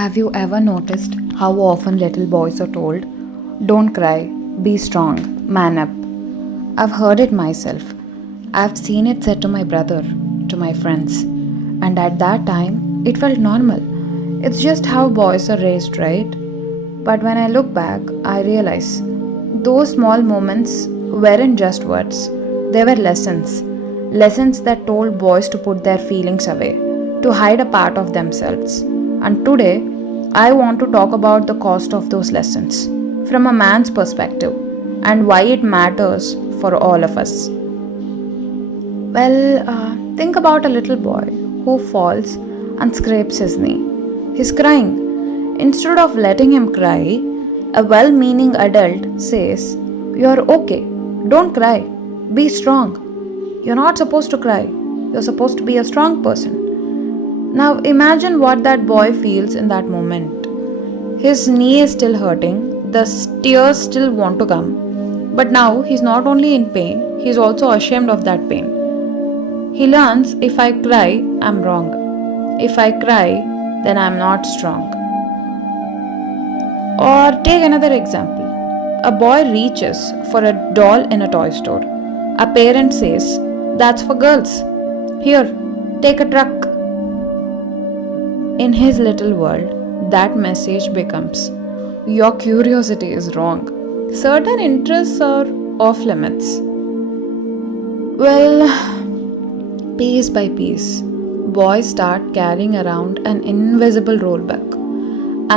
Have you ever noticed how often little boys are told, "Don't cry, be strong, man up"? I've heard it myself. I've seen it said to my brother, to my friends, and at that time it felt normal. It's just how boys are raised, right? But when I look back, I realize those small moments weren't just words, they were lessons. Lessons that told boys to put their feelings away, to hide a part of themselves. And today, I want to talk about the cost of those lessons from a man's perspective and why it matters for all of us. Think about a little boy who falls and scrapes his knee. He's crying. Instead of letting him cry, a well meaning adult says, "You're okay. Don't cry. Be strong. You're not supposed to cry. You're supposed to be a strong person." Now imagine what that boy feels in that moment. His knee is still hurting, the tears still want to come. But now he's not only in pain, he's also ashamed of that pain. He learns, if I cry, I'm wrong. If I cry, then I'm not strong. Or take another example. A boy reaches for a doll in a toy store. A parent says, "That's for girls. Here, take a truck." In his little world, that message becomes, "Your curiosity is wrong. Certain interests are off limits." Well, piece by piece, boys start carrying around an invisible rule book.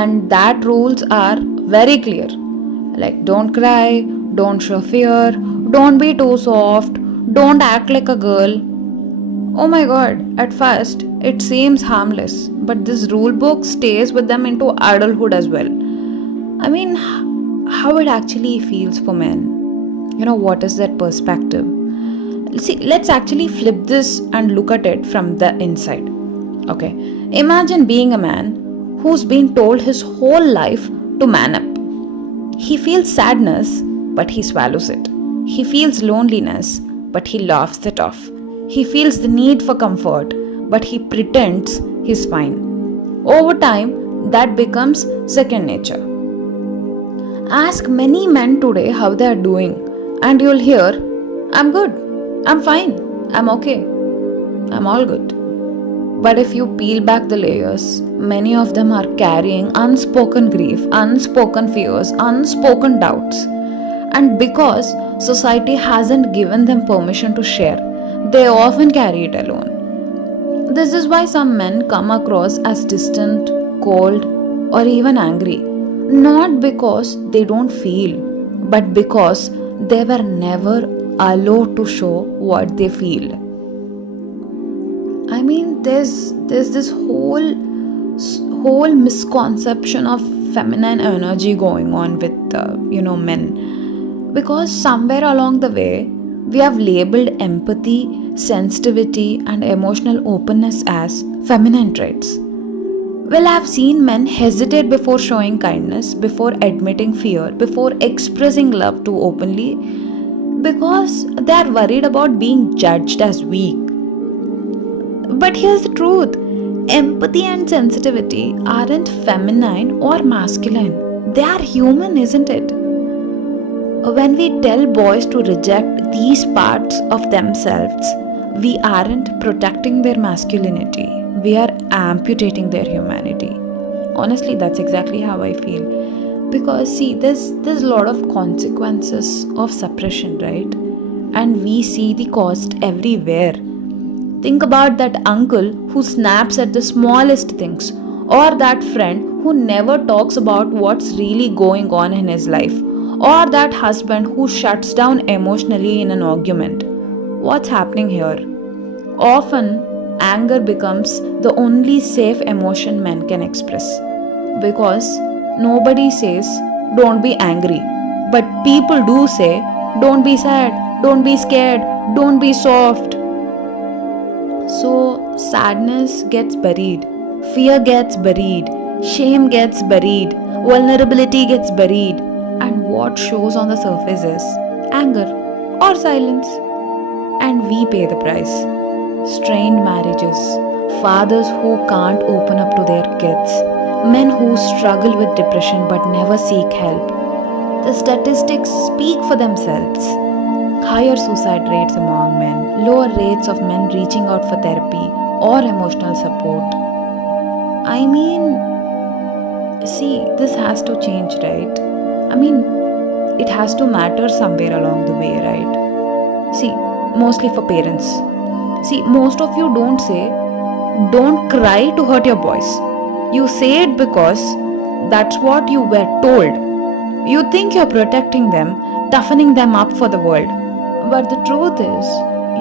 And that rules are very clear. Like, don't cry, don't show fear, don't be too soft, don't act like a girl. Oh my god, at first it seems harmless, but this rule book stays with them into adulthood as well. I mean, how it actually feels for men. What is that perspective? See, let's actually flip this and look at it from the inside. Okay, imagine being a man who's been told his whole life to man up. He feels sadness, but he swallows it. He feels loneliness, but he laughs it off. He feels the need for comfort, but he pretends he's fine. Over time, that becomes second nature. Ask many men today how they are doing, and you'll hear, "I'm good, I'm fine, I'm okay, I'm all good." But if you peel back the layers, many of them are carrying unspoken grief, unspoken fears, unspoken doubts. And because society hasn't given them permission to share, they often carry it alone. This is why some men come across as distant, cold, or even angry. Not because they don't feel, but because they were never allowed to show what they feel. I mean, there's this whole misconception of feminine energy going on with men, because somewhere along the way we have labeled empathy, sensitivity, and emotional openness as feminine traits. Well, I've seen men hesitate before showing kindness, before admitting fear, before expressing love too openly, because they are worried about being judged as weak. But here's the truth: empathy and sensitivity aren't feminine or masculine, they are human, isn't it? When we tell boys to reject these parts of themselves, we aren't protecting their masculinity, we are amputating their humanity. Honestly, that's exactly how I feel. Because see, there's a lot of consequences of suppression, right? And we see the cost everywhere. Think about that uncle who snaps at the smallest things, or that friend who never talks about what's really going on in his life, or that husband who shuts down emotionally in an argument. What's happening here? Often, anger becomes the only safe emotion men can express, because nobody says, "Don't be angry," but people do say, "Don't be sad, don't be scared, don't be soft." So, sadness gets buried, fear gets buried, shame gets buried, vulnerability gets buried, and what shows on the surface is anger or silence. And we pay the price. Strained marriages, fathers who can't open up to their kids, men who struggle with depression but never seek help. The statistics speak for themselves. Higher suicide rates among men, lower rates of men reaching out for therapy or emotional support. I mean, see, this has to change, right? I mean, it has to matter somewhere along the way, right? See, mostly for parents. See, most of you don't say, don't cry to hurt your boys. You say it because that's what you were told. You think you're protecting them, toughening them up for the world. But the truth is,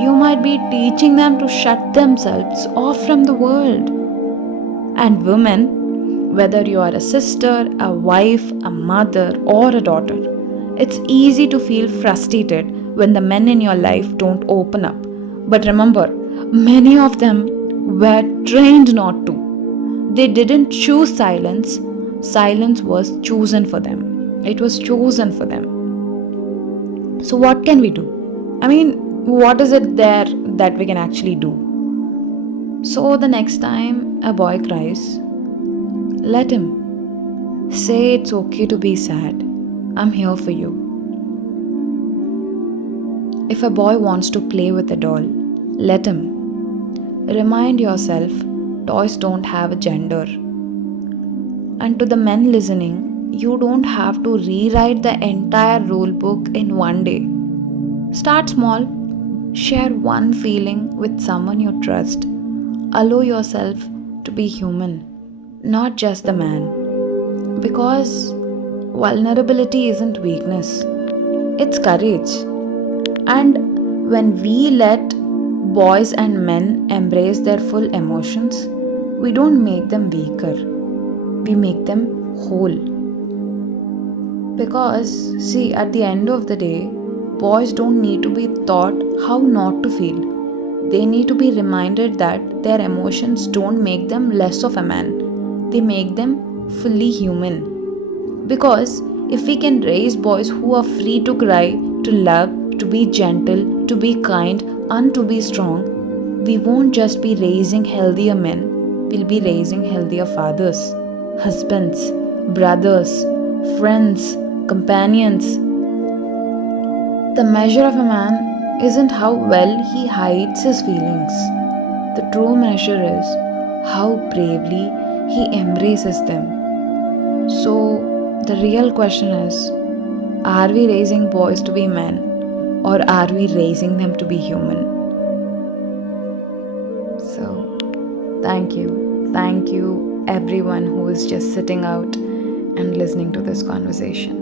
you might be teaching them to shut themselves off from the world. And women, whether you are a sister, a wife, a mother, or a daughter, it's easy to feel frustrated when the men in your life don't open up. But remember, many of them were trained not to. They didn't choose silence, silence was chosen for them. It was chosen for them. So, what can we do? I mean, what is it there that we can actually do? So, the next time a boy cries, let him. Say it's okay to be sad. I'm here for you. If a boy wants to play with a doll, let him. Remind yourself toys don't have a gender. And to the men listening, you don't have to rewrite the entire rule book in one day. Start small. Share one feeling with someone you trust. Allow yourself to be human, not just the man. Because vulnerability isn't weakness, it's courage. And when we let boys and men embrace their full emotions, we don't make them weaker, we make them whole. Because, see, at the end of the day, boys don't need to be taught how not to feel. They need to be reminded that their emotions don't make them less of a man, they make them fully human. Because if we can raise boys who are free to cry, to love, to be gentle, to be kind, and to be strong, we won't just be raising healthier men, we'll be raising healthier fathers, husbands, brothers, friends, companions. The measure of a man isn't how well he hides his feelings. The true measure is how bravely he embraces them. So, the real question is, are we raising boys to be men, or are we raising them to be human? So, thank you. Thank you, everyone who is just sitting out and listening to this conversation.